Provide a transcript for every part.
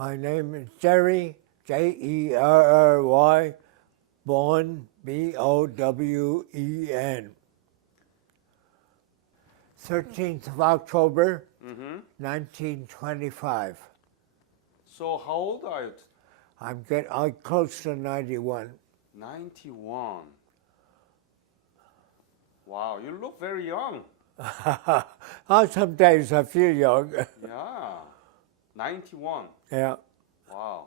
My name is Jerry, Jerry, Bowen, Bowen. 13th of October, 1925. So how old are you? I'm close to 91. 91. Wow, you look very young. Oh, some days I feel young. Yeah, 91. Yeah. Wow.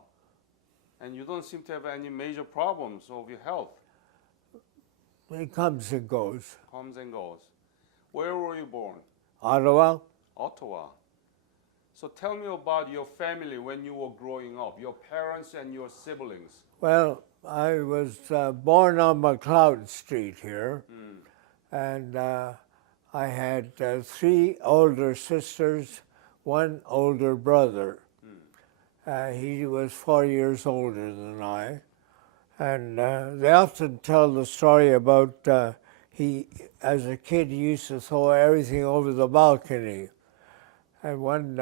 And you don't seem to have any major problems of your health. It comes and goes. Comes and goes. Where were you born? Ottawa. Ottawa. So tell me about your family when you were growing up, your parents and your siblings. Well, I was born on McLeod Street here, and I had 3 older sisters, 1 older brother. He was 4 years older than I, and they often tell the story about he, as a kid, he used to throw everything over the balcony. And one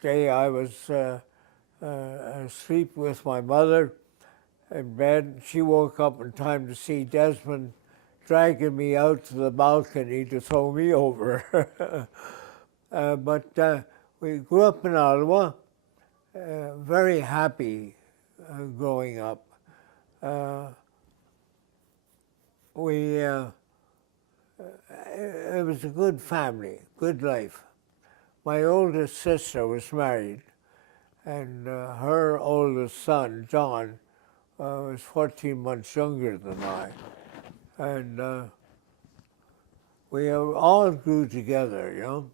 day I was asleep with my mother in bed. She woke up in time to see Desmond dragging me out to the balcony to throw me over. But we grew up in Ottawa, very happy growing up. It was a good family, good life. My oldest sister was married, and her oldest son, John, was 14 months younger than I. And we all grew together, you know.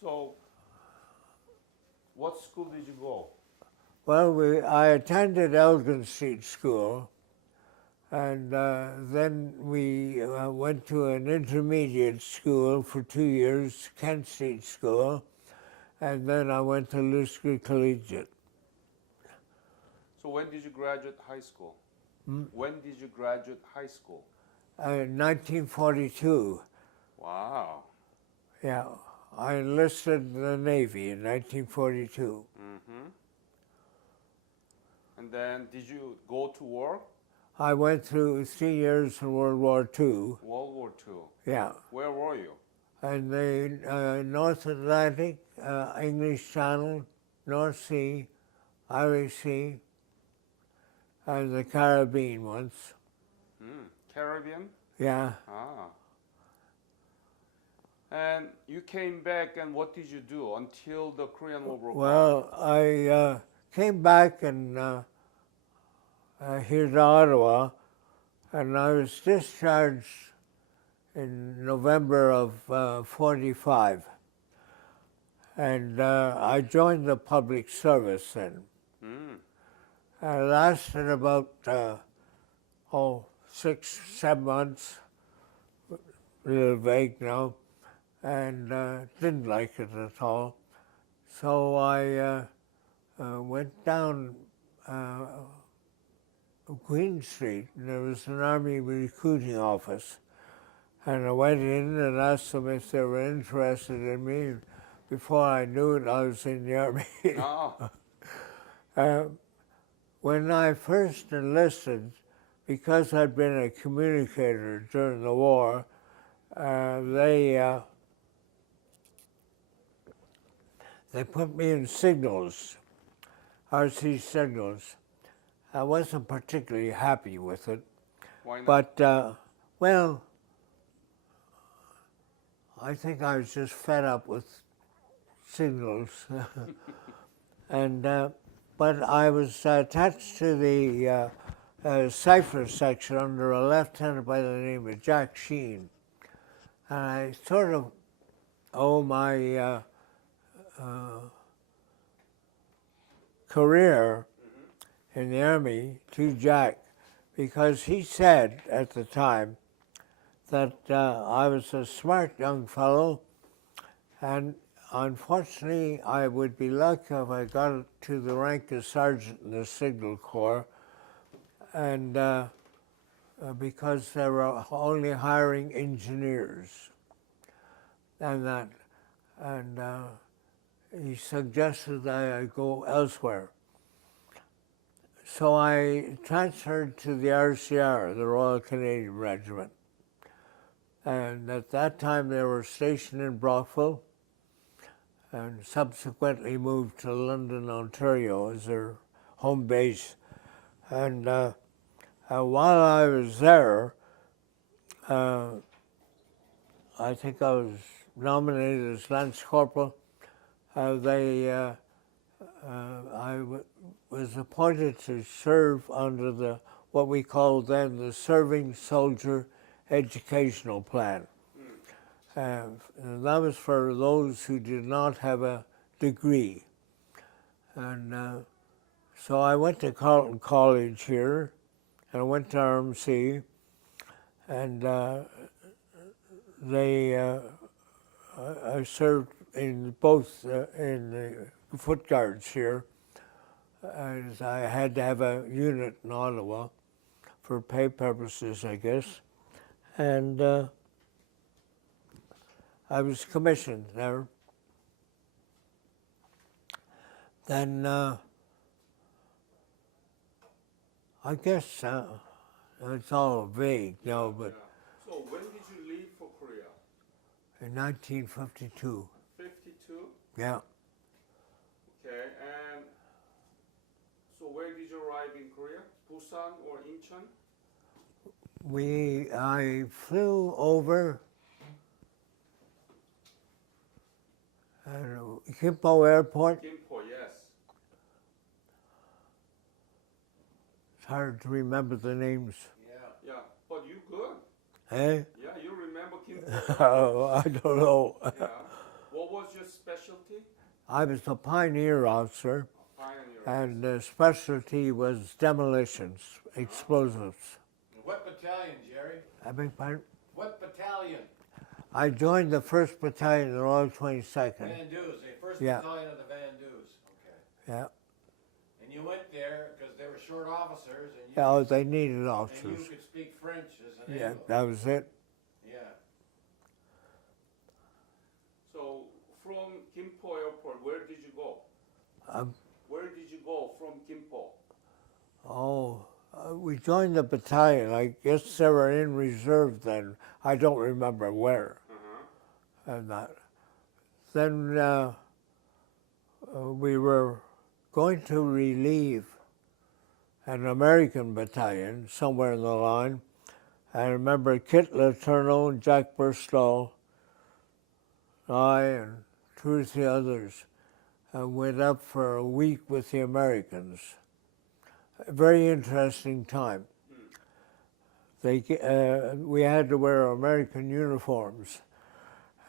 So, what school did you go? Well, I attended Elgin Street School, and then we went to an intermediate school for 2 years, Kent Street School, and then I went to Luscre Collegiate. So when did you graduate high school? When did you graduate high school? 1942. Wow. Yeah, I enlisted in the Navy in 1942. And then did you go to war? I went through 3 years in World War II. World War II. Yeah. Where were you? In the North Atlantic, English Channel, North Sea, Irish Sea, and the Caribbean once. Caribbean? Yeah. Ah. And you came back, and what did you do until the Korean War broke out? Well, I came back and here to Ottawa, and I was discharged in November of 45. And I joined the public service then. I lasted about 6, 7 months, a little vague now, and didn't like it at all. So I went down Queen Street, and there was an Army recruiting office. And I went in and asked them if they were interested in me. Before I knew it, I was in the Army. Oh. When I first enlisted, because I'd been a communicator during the war, they put me in signals, RC signals. I wasn't particularly happy with it. Why not? But, well, I think I was just fed up with signals. And, but I was attached to the cipher section under a lieutenant by the name of Jack Sheen. And I sort of owe my career in the Army to Jack, because he said at the time that I was a smart young fellow, and unfortunately I would be lucky if I got to the rank of sergeant in the Signal Corps, and because they were only hiring engineers, and that, and he suggested that I go elsewhere. So I transferred to the RCR, the Royal Canadian Regiment. And at that time they were stationed in Brockville and subsequently moved to London, Ontario as their home base. And while I was there, I think I was nominated as Lance Corporal. Was appointed to serve under what we called then the Serving Soldier Educational Plan. And that was for those who did not have a degree. And so I went to Carleton College here, and I went to RMC, and I served in both in the foot guards here, as I had to have a unit in Ottawa for pay purposes, I guess. And I was commissioned there. Then I guess it's all vague now, but So when did you leave for Korea? in 1952. 52? Yeah. Okay, and so where did you arrive in Korea? Busan or Incheon? I flew over Gimpo Airport. Gimpo, yes. It's hard to remember the names. Yeah, but you good. Eh? Yeah, you remember Gimpo. Oh, I don't know. Yeah. What was your specialty? I was a pioneer officer, Pioneer. and the specialty was demolitions, explosives. What battalion, Jerry? I beg pardon? What battalion? I joined the 1st Battalion, the Royal 22nd. Van Dues, the 1st Yeah. Battalion of the Van Dues. Okay. Yeah. And you went there because they were short officers and you, Oh, they needed and officers. you could speak French as an Yeah, Anglo. that was it. Yeah. So from Gimpo Airport, where did you go? Um, Where did you go from Gimpo? We joined the battalion. I guess they were in reserve then. I don't remember where. And that. Then we were going to relieve an American battalion somewhere in the line. I remember Kit Letourneau and Jack Burstall, I and 2 or 3 others went up for a week with the Americans. A very interesting time. We had to wear American uniforms,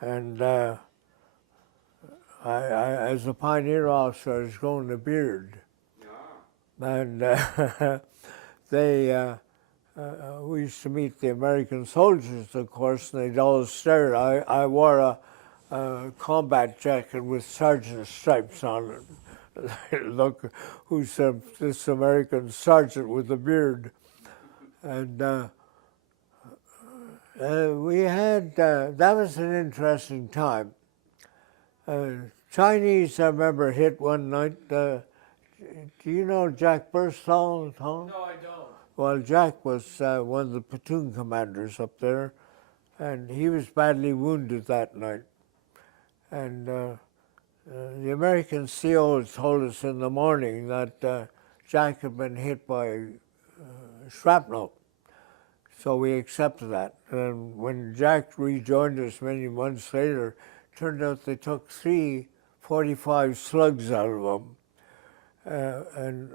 and I, as a pioneer officer, I was growing a beard, and we used to meet the American soldiers, of course, and they'd all stare. I wore a combat jacket with sergeant stripes on it. Look, who's this American sergeant with a beard? And we had, that was an interesting time. Chinese, I remember, hit one night. Do you know Jack Burstall, Tom? No, I don't. Well, Jack was one of the platoon commanders up there, and he was badly wounded that night. And the American CO told us in the morning that Jack had been hit by shrapnel. So we accepted that. And when Jack rejoined us many months later, turned out they took 3 .45 slugs out of him. And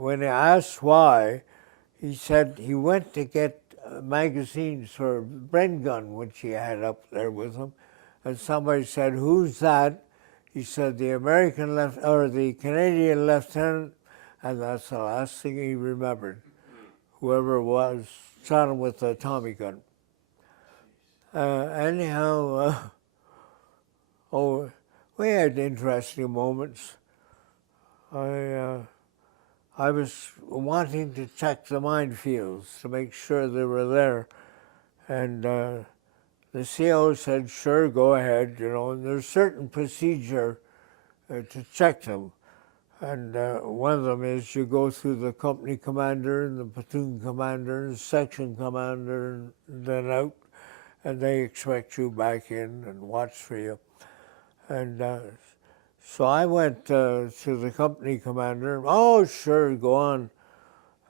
when I asked why, he said he went to get magazines for a Bren gun, which he had up there with him. And somebody said, "Who's that?" He said, "The the Canadian lieutenant," and that's the last thing he remembered. Whoever it was shot him with a Tommy gun. Anyhow, we had interesting moments. I was wanting to check the minefields to make sure they were there, and the CO said, "Sure, go ahead," and there's certain procedure to check them. And one of them is you go through the company commander and the platoon commander and section commander and then out, and they expect you back in and watch for you. And so I went to the company commander. Oh, sure, go on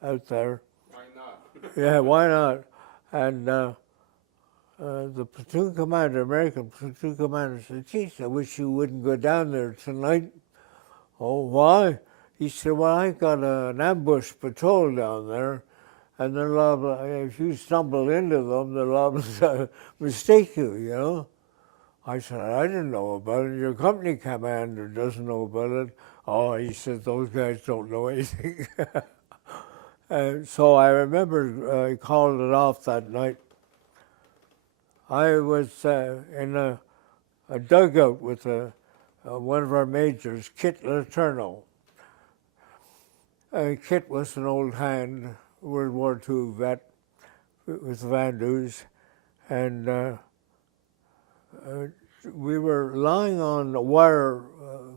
out there. Why not? Yeah, why not? And the platoon commander, American platoon commander, said, geez, I wish you wouldn't go down there tonight. Oh, why? He said, well, I got an ambush patrol down there, and they're liable, if you stumble into them, they're liable to mistake you, you know? I said, I didn't know about it. Your company commander doesn't know about it. Oh, he said, those guys don't know anything. And so I remember I called it off that night. I was in a dugout with one of our majors, Kit Letourneau. Kit was an old hand, World War II vet with Vandus, and we were lying on wire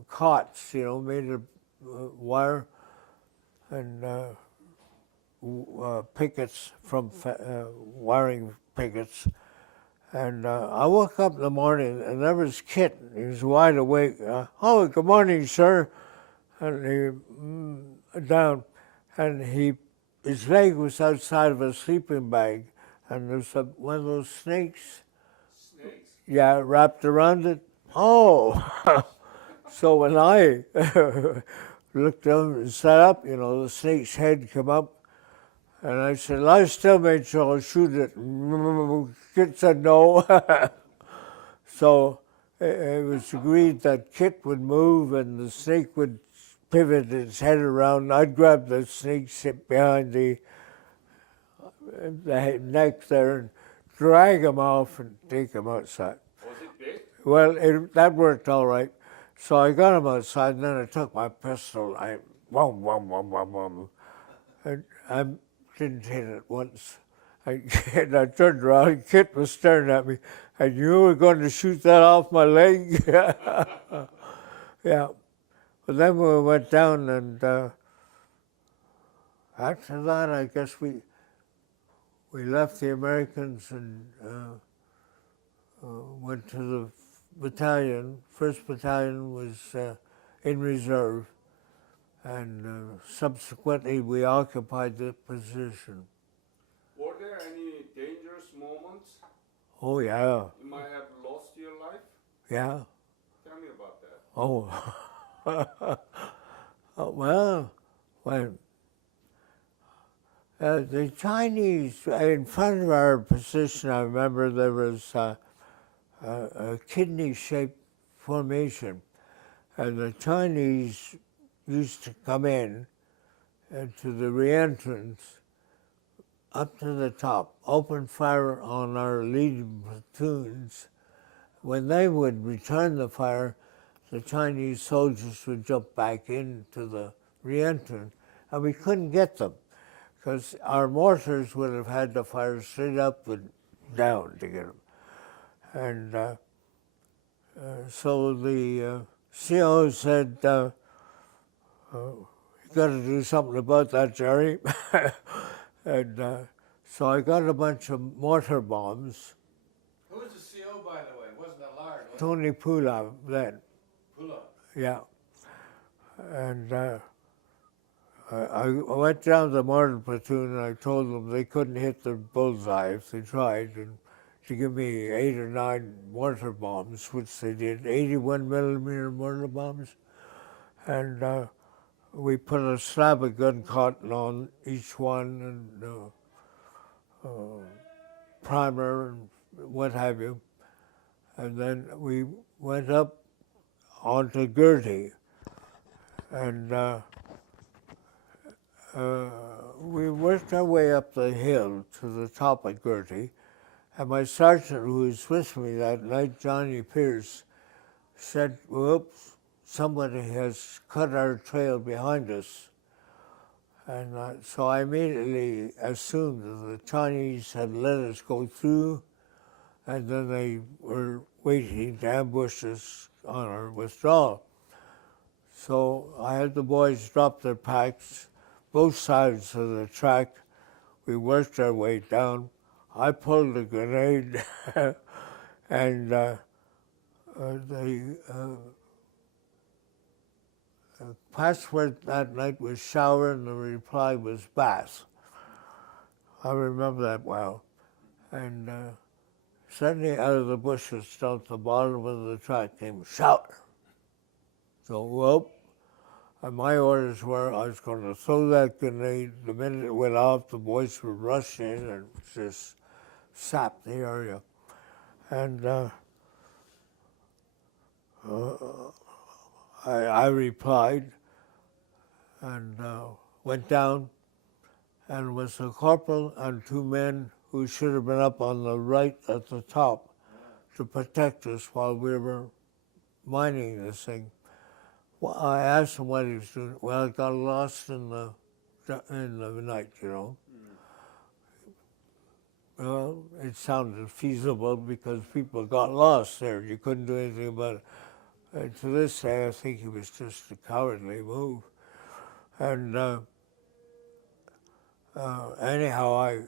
cots, you know, made of wire, and pickets from wiring pickets. And I woke up in the morning, and there was Kit. He was wide awake. Oh, good morning, sir. And he down, and his leg was outside of a sleeping bag, and there's one of those snakes. Snakes? Yeah, wrapped around it. Oh, so when I looked down and sat up, you know, the snake's head come up, and I said, lie still, mate, I'll shoot it. Kit said no. So it was agreed that Kit would move and the snake would pivot its head around. I'd grab the snake, sit behind the neck there and drag him off and take him outside. Was it big? Well, that worked all right. So I got him outside, and then I took my pistol. And I didn't hit it once. And I turned around, and Kit was staring at me. And you were going to shoot that off my leg? Yeah. But then we went down, and after that, I guess we left the Americans and went to the battalion. 1st Battalion was in reserve, and subsequently we occupied the position. Were there any dangerous moments? Oh, yeah. You might have lost your life? Yeah. Tell me about that. Oh. Oh, well, when the Chinese, in front of our position, I remember there was a kidney-shaped formation, and the Chinese used to come in to the re-entrance up to the top, open fire on our leading platoons. When they would return the fire, the Chinese soldiers would jump back into the re-entrance, and we couldn't get them because our mortars would have had to fire straight up and down to get them. And so the CO said, you got to do something about that, Jerry. And so I got a bunch of mortar bombs. Who was the CO, by the way? It wasn't that large, was it? Tony Pula then. Pula. Yeah. And I went down to the mortar platoon and I told them they couldn't hit the bullseye if they tried, and to give me 8 or 9 mortar bombs, which they did, 81 millimeter mortar bombs. And we put a slab of gun cotton on each one and primer and what have you. And then we went up onto Gertie, and we worked our way up the hill to the top of Gertie, and my sergeant who was with me that night, Johnny Pierce, said, whoops, somebody has cut our trail behind us. And so I immediately assumed that the Chinese had let us go through, and then they were waiting to ambush us on our withdrawal. So I had the boys drop their packs, both sides of the track. We worked our way down. I pulled a grenade, and the password that night was shower, and the reply was bath. I remember that well. And suddenly out of the bushes down at the bottom of the track came shower. So, whoop. And my orders were I was going to throw that grenade. The minute it went off, the boys would rush in and just sap the area. And I replied and went down, and it was a corporal and two men who should have been up on the right at the top to protect us while we were mining this thing. Well, I asked him what he was doing. Well, I got lost in the night, you know. Well, it sounded feasible because people got lost there. You couldn't do anything about it. And to this day, I think it was just a cowardly move. And anyhow, I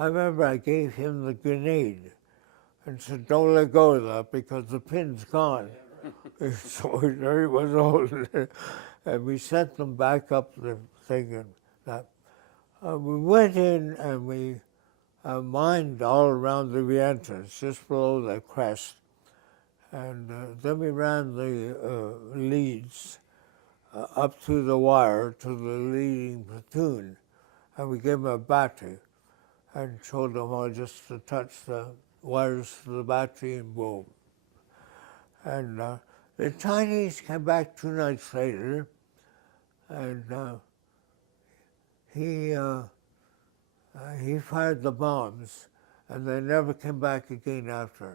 remember I gave him the grenade and said, "Don't let go of that because the pin's gone." So there he was holding it. And we sent them back up the thing and that. We went in and we mined all around the entrance, just below the crest. And then we ran the leads up through the wire to the leading platoon. And we gave them a battery and showed them how just to touch the wires to the battery and boom. And the Chinese came back 2 nights later, and he fired the bombs, and they never came back again after.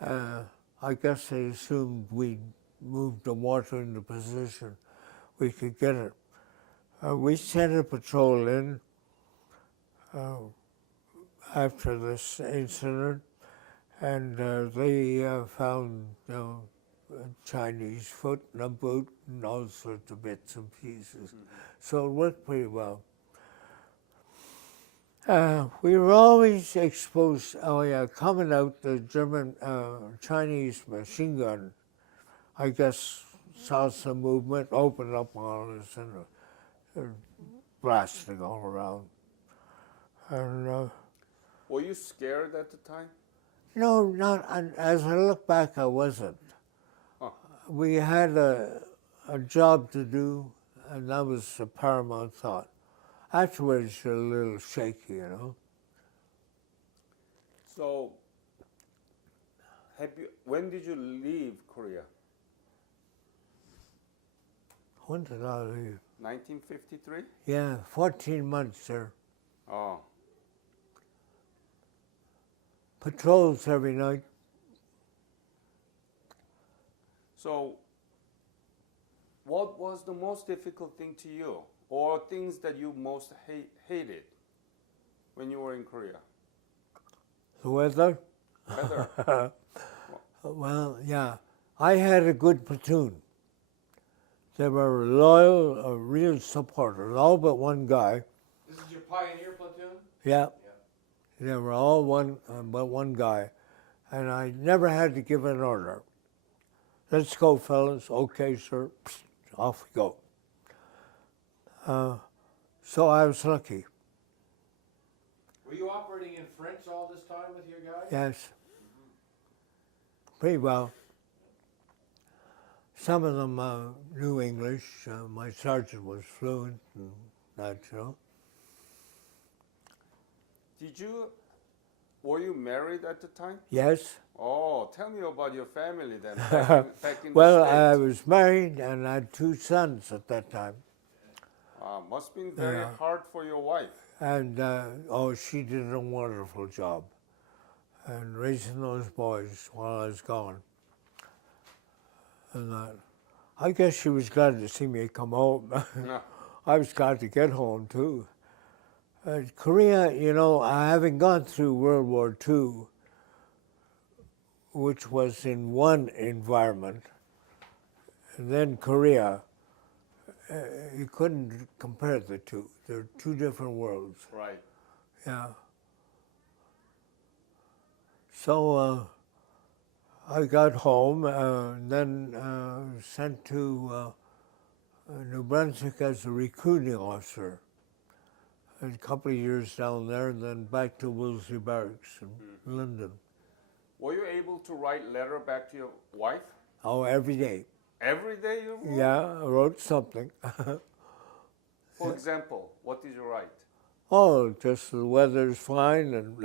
I guess they assumed we moved the water into position. We could get it. We sent a patrol in after this incident, and they found Chinese foot and a boot and all sorts of bits and pieces. So it worked pretty well. We were always exposed, coming out, the German, Chinese machine gun, I guess, saw some movement, opened up on us, and blasting all around. And Were you scared at the time? no, not, as I look back, I wasn't. Huh. We had a job to do, and that was the paramount thought. Afterwards, you're a little shaky, you know. So, when did you leave Korea? When did I leave? 1953? Yeah, 14 months there. Oh. Patrols every night. So, what was the most difficult thing to you, or things that you most hated when you were in Korea? The weather? Weather. Well, yeah. I had a good platoon. They were loyal, real supporters, all but one guy. This is your pioneer platoon? Yeah. They were all but one guy. And I never had to give an order. Let's go, fellas. Okay, sir. Psst, off we go. So I was lucky. Were you operating in French all this time with your guys? Yes. Pretty well. Some of them knew English. My sergeant was fluent and that, you know. Were you married at the time? Yes. Oh, tell me about your family then, back in Well, the I States. was married and I had 2 sons at that time. Must have been very hard for your wife. And, she did a wonderful job. And raising those boys while I was gone. And I guess she was glad to see me come home. Yeah. I was glad to get home, too. Korea, you know, having gone through World War II, which was in one environment, and then Korea. You couldn't compare the two. They're two different worlds. Right. Yeah. So I got home and then sent to New Brunswick as a recruiting officer. A couple of years down there, and then back to Wolseley Barracks in London. Were you able to write letter back to your wife? Oh, every day. Every day you wrote? Yeah, I wrote something. For example, what did you write? Oh, just the weather's fine, and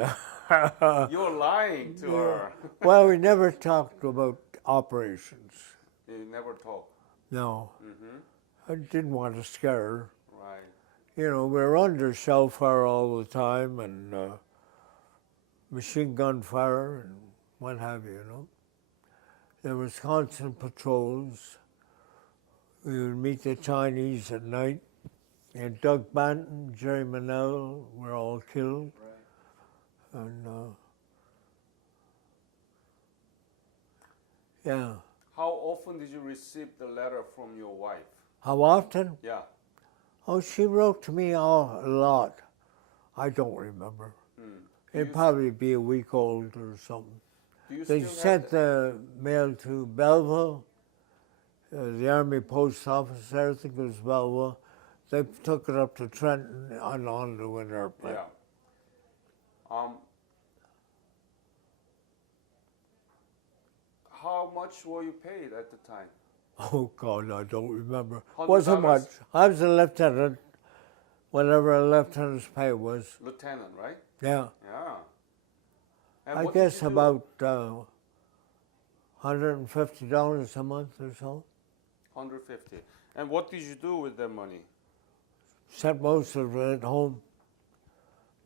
You're lying to her. well, we never talked about operations. You never talk. No, Mm-hmm. I didn't want to scare her. Right. You know, we were under shell fire all the time, and machine gun fire, and what have you, you know. There was constant patrols. We would meet the Chinese at night. And Doug Banton, Jerry Manel were all killed. Right. And yeah. How often did you receive the letter from your wife? How often? Yeah. Oh, she wrote to me a lot. I don't remember. It'd probably be a week old or something. Do you They still sent the mail to Belleville, the Army Post Office there, I think it was Belleville. They took it up to Trenton and onto an airplane. Yeah. How much were you paid at the time? Oh, God, I don't remember. $100? Wasn't much. I was a lieutenant, whatever a lieutenant's pay was. Lieutenant, right? Yeah. Yeah. And I what did guess you do? about $150 a month or so. 150. And what did you do with the money? Sent most of it at home.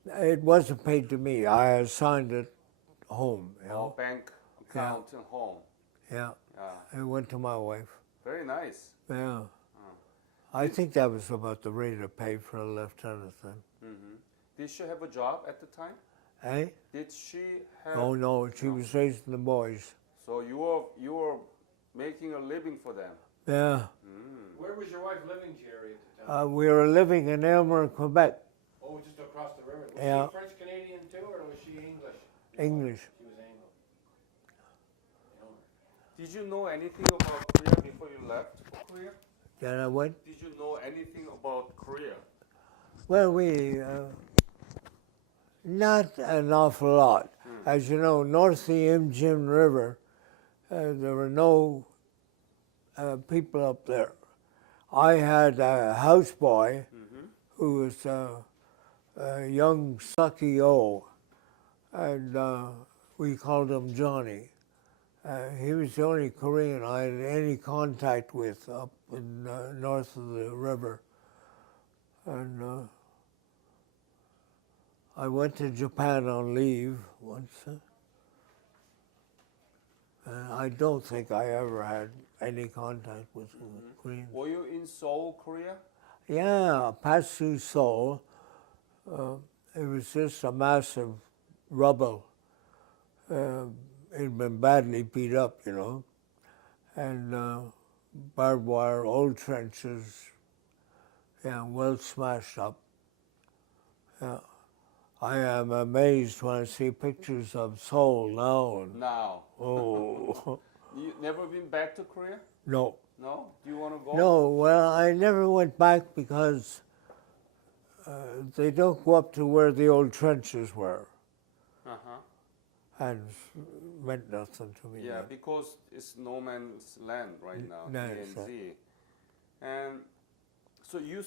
It wasn't paid to me. I assigned it home, you Or know. bank account and home. Yeah. Yeah. It went to my wife. Very nice. Yeah. I think that was about the rate of pay for a lieutenant then. Mm-hmm. Did she have a job at the time? Eh? Did she have? Oh, no, she was raising the boys. So you were making a living for them. Yeah. Where was your wife living, Jerry, at the time? We were living in Aylmer, Quebec, Oh, just across the river. Was Yeah. she French Canadian too, or was she English? English. She was Anglo. Did you know anything about Korea before you left for Korea? Then I went. Did you know anything about Korea? Well, we, not an awful lot. As you know, north of the Imjin River, there were no people up there. I had a houseboy who was a young Sucky O, and we called him Johnny. He was the only Korean I had any contact with up in north of the river. And I went to Japan on leave once. I don't think I ever had any contact with the Koreans. Were you in Seoul, Korea? Yeah, passed through Seoul. It was just a massive rubble. It'd been badly beat up, you know, and barbed wire, old trenches, yeah, well smashed up. Yeah. I am amazed when I see pictures of Seoul now. And, Now. oh, You never been back to Korea? no. No? Do you want to go? No, well, I never went back because they don't go up to where the old trenches were. Uh-huh. And meant nothing to me. Yeah, because it's no man's land right now, No, DMZ. And so you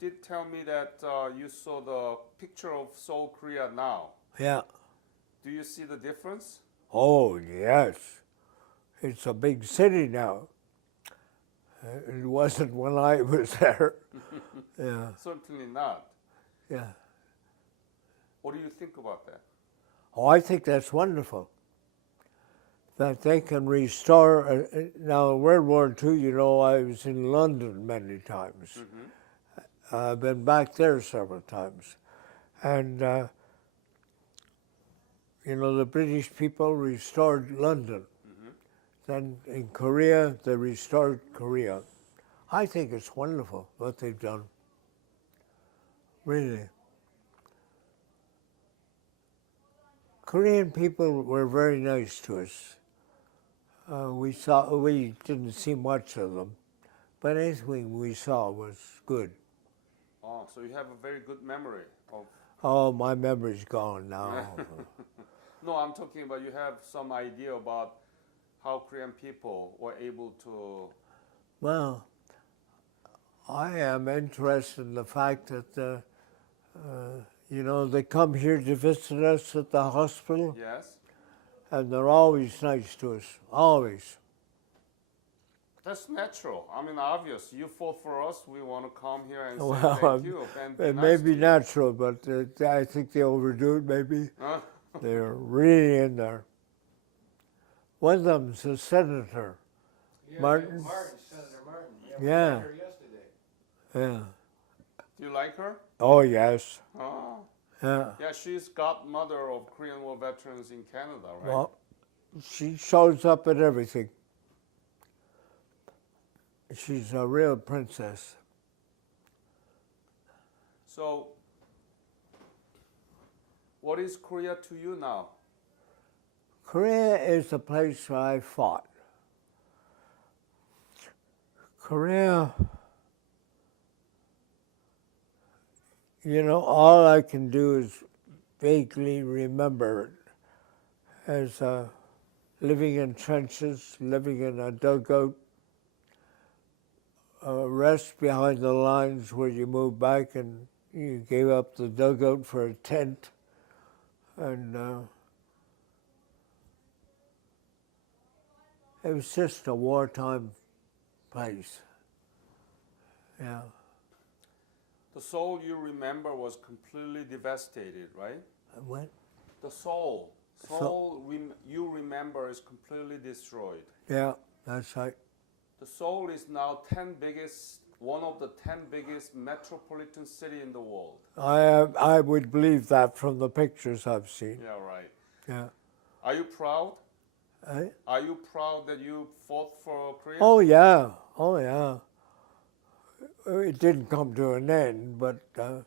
did tell me that you saw the picture of Seoul, Korea now. Yeah. Do you see the difference? Oh, yes. It's a big city now. It wasn't when I was there. Yeah, Certainly not. yeah. What do you think about that? Oh, I think that's wonderful. That they can restore. Now, in World War II, you know, I was in London many times. I've been back there several times. And, you know, the British people restored London. Then in Korea, they restored Korea. I think it's wonderful what they've done. Really. Korean people were very nice to us. We didn't see much of them, but anything we saw was good. Oh, so you have a very good memory of. Oh, my memory's gone now. No, I'm talking about you have some idea about how Korean people were able to. Well, I am interested in the fact that, they come here to visit us at the hospital, Yes. and they're always nice to us, always. That's natural. I mean, obvious. You fought for us. We want to come here and say Well, thank you and be it nice may to be you. natural, but I think they overdo it, maybe. Huh? They're really in there. One of them's a senator. Yeah, Martin? Senator Martin. Yeah, Yeah. we met her yesterday. Yeah. Do you like her? Oh, yes. Oh. Yeah. Yeah, she's godmother of Korean War veterans in Canada, right? Well, she shows up at everything. She's a real princess. So, what is Korea to you now? Korea is the place where I fought. Korea, all I can do is vaguely remember it as living in trenches, living in a dugout, rest behind the lines where you moved back and you gave up the dugout for a tent. And it was just a wartime place. Yeah. The Seoul you remember was completely devastated, right? What? The Seoul. You remember is completely destroyed. Yeah, that's right. The Seoul is now one of the 10 biggest metropolitan city in the world. I would believe that from the pictures I've seen. Yeah, right. Yeah. Are you proud? Eh? Are you proud that you fought for Korea? Oh yeah. Oh yeah. It didn't come to an end, but I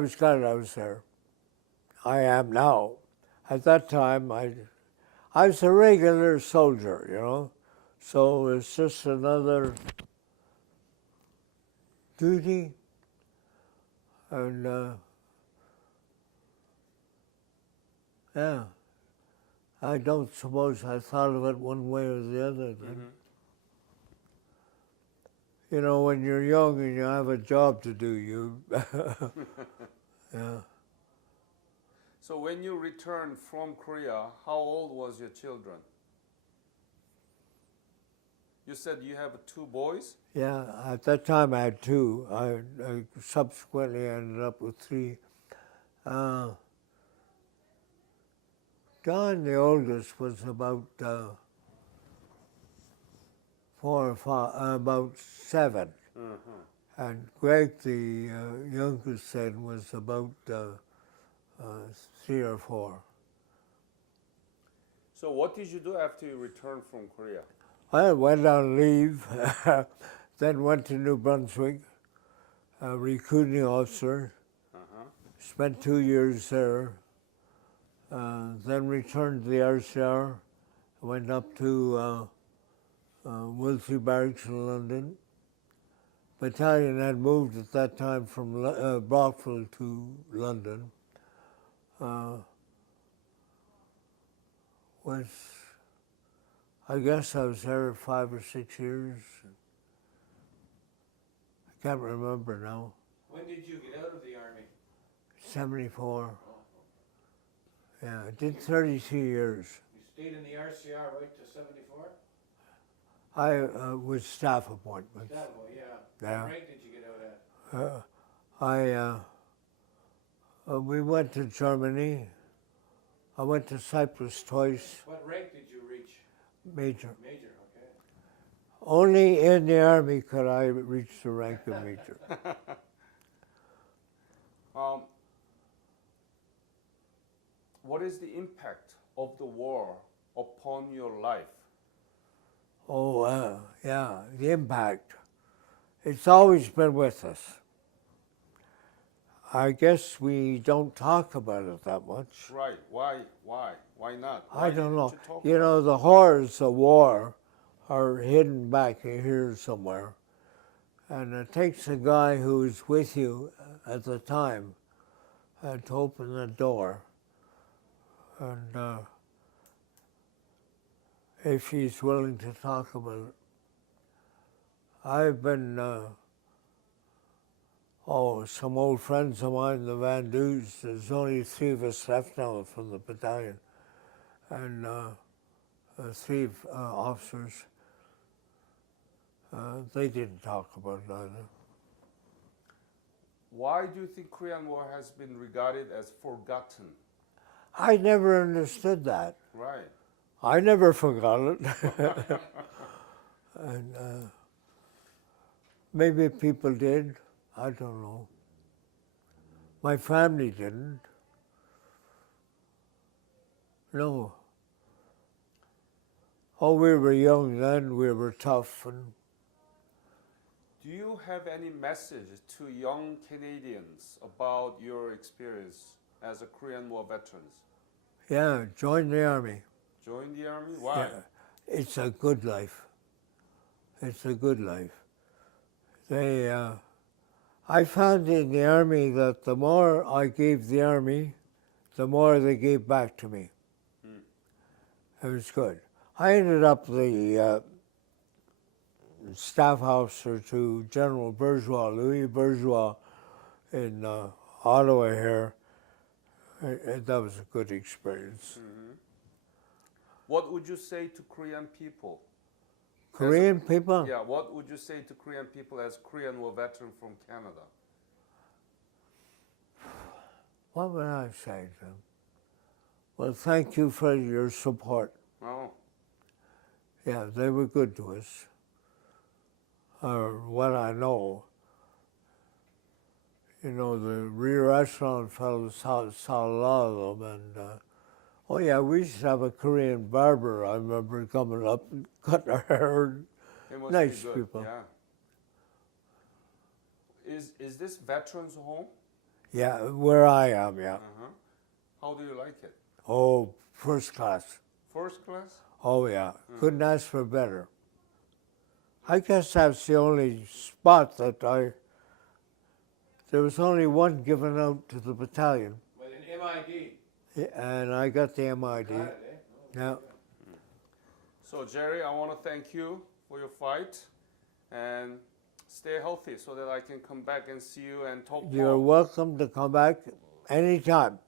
was glad I was there. I am now. At that time, I was a regular soldier, so it's just another duty, and yeah, I don't suppose I thought of it one way or the other then. When you're young and you have a job to do, yeah. So when you returned from Korea, how old was your children? You said you have 2 boys? Yeah, at that time I had 2. I subsequently ended up with 3. John, the oldest, was about 4 or 5, about 7. And Greg, the youngest then, was about 3 or 4. So what did you do after you returned from Korea? I went on leave, then went to New Brunswick, a recruiting officer, spent 2 years there, then returned to the RCR, went up to Wiltshire Barracks in London. Battalion had moved at that time from Brockville to London. I guess I was there 5 or 6 years. I can't remember now. When did you get out of the Army? 74. Yeah, I did 32 years. You stayed in the RCR right to 74? I was staff appointment. That way, yeah. Yeah. What rank did you get out at? We went to Germany. I went to Cyprus twice. What rank did you reach? Major. Major, okay. Only in the Army could I reach the rank of major. What is the impact of the war upon your life? Oh, yeah, the impact. It's always been with us. I guess we don't talk about it that much. Right. Why not? I Why don't didn't know. you talk You about know, it? the horrors of war are hidden back in here somewhere. And it takes a guy who's with you at the time to open the door. And if he's willing to talk about it. I've been, some old friends of mine, the Van Dews, there's only 3 of us left now from the battalion. And 3 officers, they didn't talk about it either. Why do you think Korean War has been regarded as forgotten? I never understood that. Right. I never forgot it. And maybe people did. I don't know. My family didn't. No. Oh, we were young then. We were tough. And Do you have any message to young Canadians about your experience as a Korean War veterans? yeah, join the army. Join the army? Why? Yeah. It's a good life. It's a good life. I found in the army that the more I gave the army, the more they gave back to me. It was good. I ended up the staff officer to General Bourgeois, Louis Bourgeois, in Ottawa here. That was a good experience. What would you say to Korean people? Korean people? Yeah, what would you say to Korean people as Korean War veteran from Canada? What would I say to them? Well, thank you for your support. Oh, Yeah, they were good to us. Or what I know. You know, the rear echelon fellows saw a lot of them. And, oh yeah, we used to have a Korean barber. I remember coming up and cutting our hair. it must Nice be good. people. Yeah. Is this veterans home? Yeah, where I am, yeah. Uh-huh. How do you like it? Oh, first class. First class? Oh yeah, couldn't ask for better. I guess that's the only spot that there was only one given out to the battalion, With an MID. and I got the MID. Got it, eh? Yeah. So Jerry, I want to thank you for your fight and stay healthy so that I can come back and see you and talk You're more. welcome to come back anytime.